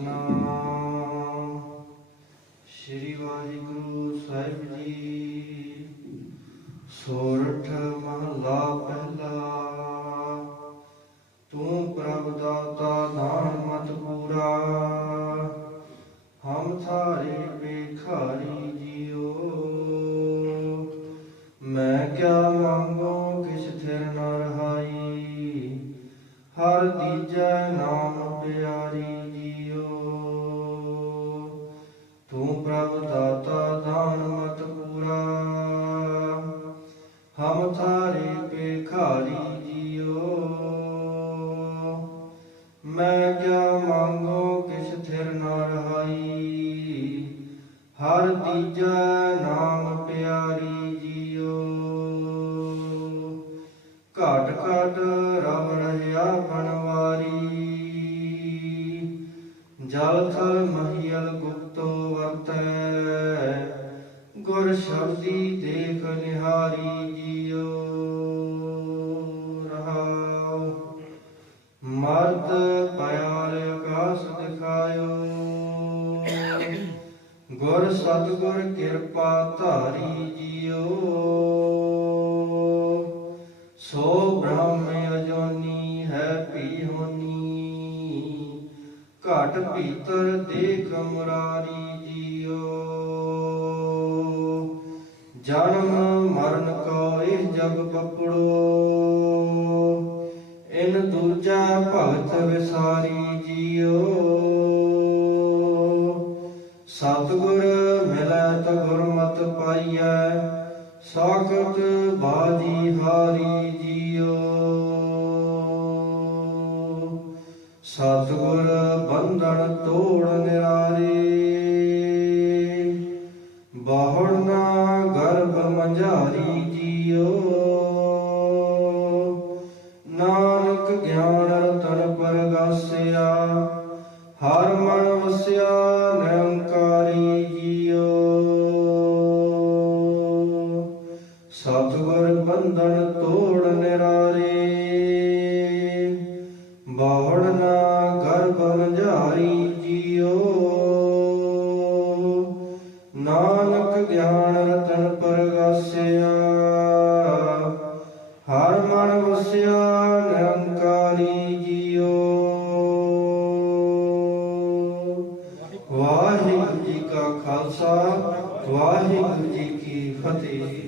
ਸਤਨਾਮ ਸ੍ਰੀ ਵਾਹਿਗੁਰੂ ਸਾਹਿਬ ਜੀ। ਸੋਰਠ ਮਹਲਾ ਪਹਿਲਾ, ਤੂੰ ਪ੍ਰਭ ਦਾਤਾ ਦਾਨ ਮਤ ਪੂਰਾ। ਹਮ ਥਾਰੇ ਬੇਖਾਰੀ ਜੀਓ। ਮੈਂ ਕਿਆ ਮੰਗੋ ਕਿਛ ਥਿਰ ਨ ਰਹਾਈ? ਹਰ ਦੀਜੈ ਨਾਮ ਪਿਆਰੀ ਹਮ ਥਾਰੇ ਭਿਖਾਰੀ ਜੀਓ। ਮੈਂ ਕਿਆ ਮੰਗੋ ਕਿਛ ਥਿਰ ਨਾ ਰਹਾਈ। ਹਰ ਦੀਜੈ ਨਾਮ ਪਿਆਰੀ ਜੀਓ। ਘਾਟ ਘਾਟ ਰਵ ਰਹਿਆ ਬਨਵਾਰੀ ਜਲ ਥਲ ਮਹੀਲ ਗੁਪਤੋ ਵਰਤੈ। ਗੁਰ ਸ਼ਬਦੀ ਦੇਖ ਨਿਹਾਰੀ ਜੀਓ ਰਹਾਉ। ਮਰਦ ਪਿਆਰ ਆਕਾਸ ਦਿਖਾਇਓ। ਗੁਰ ਸਤਗੁਰ ਕਿਰਪਾ ਧਾਰੀ ਜੀਓ। ਸੋ ਬ੍ਰਹਮ ਅਜੋਨੀ ਹੈ ਪੀ ਹੋਨੀ ਘਟ ਭੀਤਰ ਦੇਖ ਮੁਰਾਰੀ ਜਨਮ ਮਰਨ ਕੋ ਇਹ ਜਗ ਪਪੜੋ ਇਨ ਦੂਜਾ ਭਗਤ ਵਿਸਾਰੀ ਜੀਓ। ਸਤਿਗੁਰ ਮਿਲੈ ਤ ਗੁਰਮਤ ਪਾਈਐ, ਸਾਖਤ ਬਾਜੀ ਹਾਰੀ ਜੀਓ। ਸਤਿਗੁਰ ਬੰਧਨ ਤੋੜ ਨਿਰਾਰੇ ਬਾਹੜਨਾ ਪੰਜਾਰੀ ਜੀਓ। ਨਾਨਕ ਗਿਆਨ ਰਤਨ ਪਰਗਾਸਿਆ, ਹਰ ਮਨ ਵਸਿਆ ਨਿਰੰਕਾਰੀ ਜੀਓ। ਸਤਗੁਰ ਬੰਧਨ ਤੋੜ ਨਿਰਾ ਵਸਿਆ ਹਰ ਮਨ ਵਸਿਆ ਨਿਰੰਕਾਰੀ ਜੀਓ। ਵਾਹਿਗੁਰੂ ਜੀ ਕਾ ਖਾਲਸਾ ਵਾਹਿਗੁਰੂ ਜੀ ਕੀ ਫਤਿਹ।